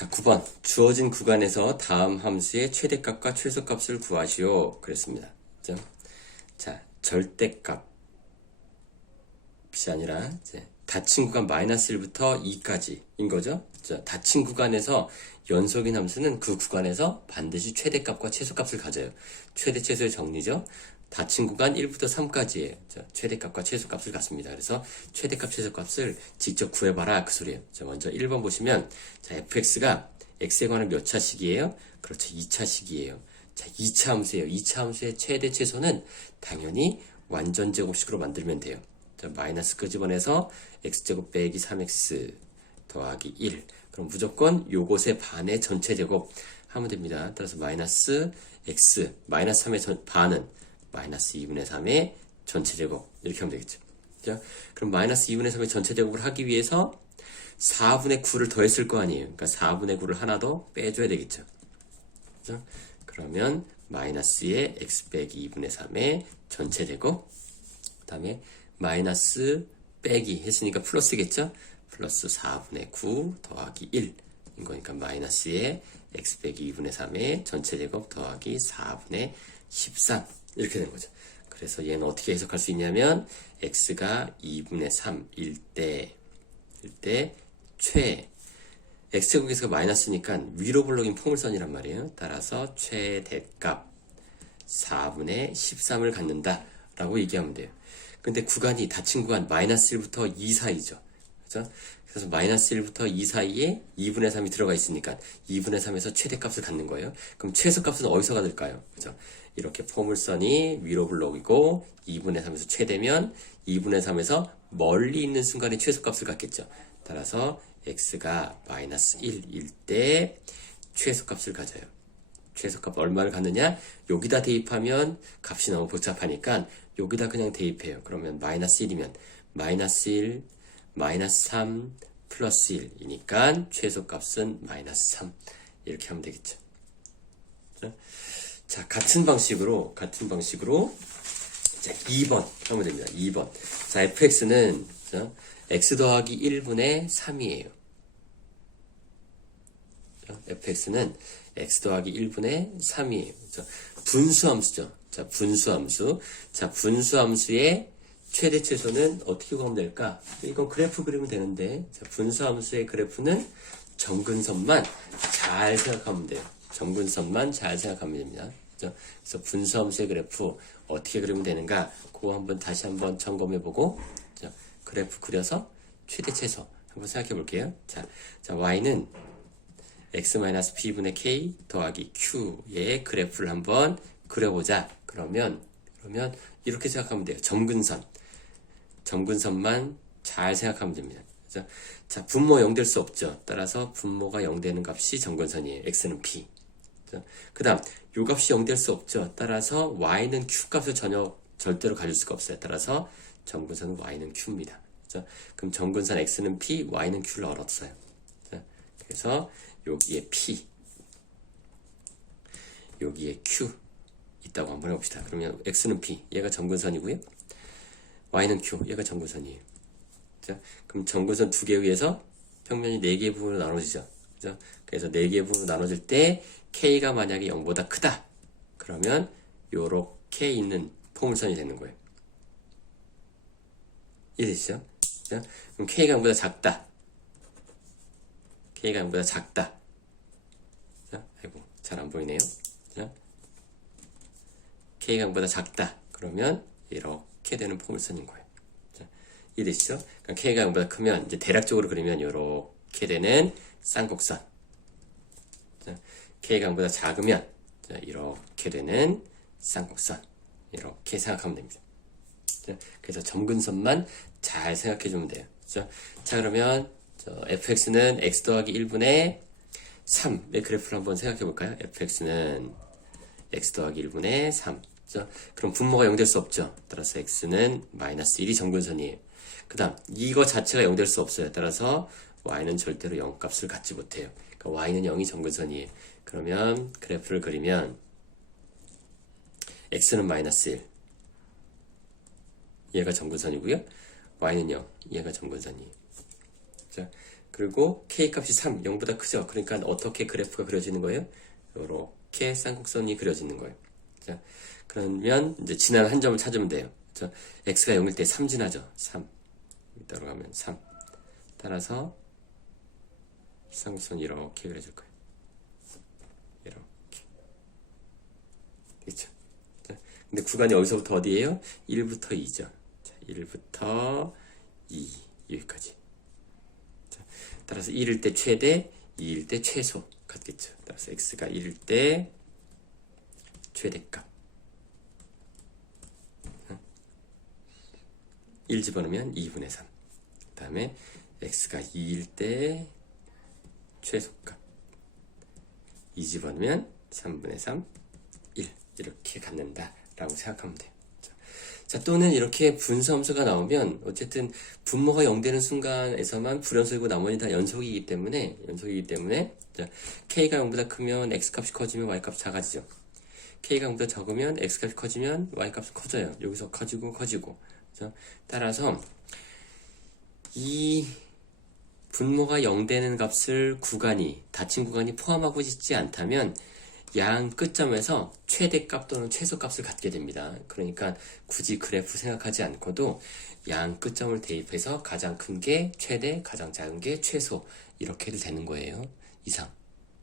자, 9번. 주어진 구간에서 다음 함수의 최대값과 최소값을 구하시오. 그랬습니다. 그죠? 자, 절대값이 아니라 이제 닫힌 구간 마이너스 1부터 2까지인 거죠. 자, 닫힌 구간에서 연속인 함수는 그 구간에서 반드시 최대값과 최소값을 가져요. 최대 최소의 정리죠. 닫힌 구간 1부터 3까지예요. 자, 최대값과 최소값을 갖습니다. 그래서 최대값, 최소값을 직접 구해봐라 그 소리예요. 자, 먼저 1번 보시면 자, fx가 x에 관한 몇 차식이에요? 그렇죠. 2차식이에요. 자, 2차 함수예요. 2차 함수의 최대 최소는 당연히 완전 제곱식으로 만들면 돼요. 자, 마이너스 끄집어내서 x제곱 빼기 3x 더하기 1. 그럼 무조건 요것의 반의 전체 제곱 하면 됩니다. 따라서 마이너스 x, 마이너스 3의 반은 마이너스 2분의 3의 전체 제곱. 이렇게 하면 되겠죠. 자, 그럼 마이너스 2분의 3의 전체 제곱을 하기 위해서 4분의 9를 더했을 거 아니에요. 그러니까 4분의 9를 하나 더 빼줘야 되겠죠. 그죠? 그러면 마이너스의 x 빼기 2분의 3의 전체 제곱. 그 다음에 마이너스 빼기 했으니까 플러스겠죠? 플러스 4분의 9 더하기 1인 거니까 마이너스의 x 빼기 2분의 3의 전체 제곱 더하기 4분의 13 이렇게 되는 거죠. 그래서 얘는 어떻게 해석할 수 있냐면 x가 2분의 3일 때 x제곱에서 마이너스니까 위로 블록인 포물선이란 말이에요. 따라서 최대값 4분의 13을 갖는다 라고 얘기하면 돼요. 근데 구간이 닫힌 구간 마이너스 1부터 2 사이죠. 그죠? 그래서 마이너스 1부터 2 사이에 2분의 3이 들어가 있으니까 2분의 3에서 최대값을 갖는 거예요. 그럼 최소값은 어디서 받을까요? 그죠? 이렇게 포물선이 위로 블록이고 2분의 3에서 최대면 2분의 3에서 멀리 있는 순간에 최소값을 갖겠죠. 따라서 x가 마이너스 1일 때 최소값을 가져요. 최소값 얼마를 갖느냐? 여기다 대입하면 값이 너무 복잡하니까 여기다 그냥 대입해요. 그러면 마이너스 1이면 마이너스 1, 마이너스 3, 플러스 1이니까 최소값은 마이너스 3 이렇게 하면 되겠죠. 자, 같은 방식으로 자, 2번 하면 됩니다. 2번. 자, fx는 x 더하기 1분의 3이에요. fx는 x 더하기 1분의 3이에요. 분수함수죠. 자, 분수함수. 자, 분수함수의 최대 최소는 어떻게 구하면 될까? 이건 그래프 그리면 되는데, 자, 분수함수의 그래프는 정근선만 잘 생각하면 돼요. 정근선만 잘 생각하면 됩니다. 그래서 분수함수의 그래프 어떻게 그리면 되는가? 그거 다시 한번 점검해보고, 그래프 그려서 최대 최소 한번 생각해 볼게요. 자, y는 x-p분의 k 더하기 q의 그래프를 한번 그려보자. 그러면 이렇게 생각하면 돼요. 점근선만 잘 생각하면 됩니다. 그죠? 자, 분모 0 될 수 없죠. 따라서 분모가 0 되는 값이 점근선이에요. x는 p. 그 다음 요 값이 0 될 수 없죠. 따라서 y는 q 값을 절대로 가질 수가 없어요. 따라서 점근선은 y는 q입니다. 그죠? 그럼 점근선 x는 p, y는 q를 얻었어요. 그래서 여기에 p, 여기에 q 있다고 한번 해봅시다. 그러면 x는 p, 얘가 점근선이고요. y는 q, 얘가 점근선이에요. 그죠? 그럼 점근선 두 개에 의해서 평면이 4개의 부분으로 나눠지죠. 그죠? 그래서 4개의 부분으로 나눠질 때 k가 만약에 0보다 크다. 그러면 요렇게 있는 포물선이 되는 거예요. 이해되시죠? 그럼 k가 0보다 작다. k가 0보다 작다. 아이고, 잘 안 보이네요. k가 0보다 작다. 그러면 이렇게 되는 포물선인 거예요. 이해되시죠? 그러니까 k가 0보다 크면 이제 대략적으로 그리면 이렇게 되는 쌍곡선. k가 0보다 작으면 이렇게 되는 쌍곡선. 이렇게 생각하면 됩니다. 그래서 점근선만 잘 생각해 주면 돼요. 자, 그러면 fx는 x 더하기 1분의 3의 그래프를 한번 생각해 볼까요? fx는 x 더하기 1분의 3. 그럼 분모가 0 될 수 없죠. 따라서 x는 마이너스 1이 점근선이에요. 그 다음 이거 자체가 0 될 수 없어요. 따라서 y는 절대로 0 값을 갖지 못해요. 그러니까 y는 0이 점근선이에요. 그러면 그래프를 그리면 x는 마이너스 1, 얘가 점근선이고요. y는 0, 얘가 점근선이에요. 자, 그리고 K값이 3, 0보다 크죠? 그러니까 어떻게 그래프가 그려지는 거예요? 이렇게 쌍곡선이 그려지는 거예요. 자, 그러면 이제 지난 한 점을 찾으면 돼요. 그렇죠? X가 0일 때 3 지나죠? 3. 여기로 가면 3. 따라서 쌍곡선이 이렇게 그려질 거예요. 이렇게. 그렇죠? 자, 근데 구간이 어디서부터 어디예요? 1부터 2죠. 자, 1부터 2 여기까지. 자, 따라서 1일 때 최대, 2일 때 최소 같겠죠. 따라서 x가 1일 때 최대값. 1 집어넣으면 2분의 3. 그 다음에 x가 2일 때 최소값. 2 집어넣으면 3분의 3, 1. 이렇게 갖는다 라고 생각하면 돼요. 자, 또는 이렇게 분수함수가 나오면 어쨌든 분모가 0되는 순간에서만 불연속이고 나머지 다 연속이기 때문에 자, K가 0보다 크면 X값이 커지면 Y값이 작아지죠. K가 0보다 적으면 X값이 커지면 Y값이 커져요. 여기서 커지고 그렇죠? 따라서 이 분모가 0되는 값을 닫힌 구간이 포함하고 있지 않다면 양 끝점에서 최대값 또는 최소값을 갖게 됩니다. 그러니까 굳이 그래프 생각하지 않고도 양 끝점을 대입해서 가장 큰 게 최대, 가장 작은 게 최소 이렇게 해도 되는 거예요. 이상.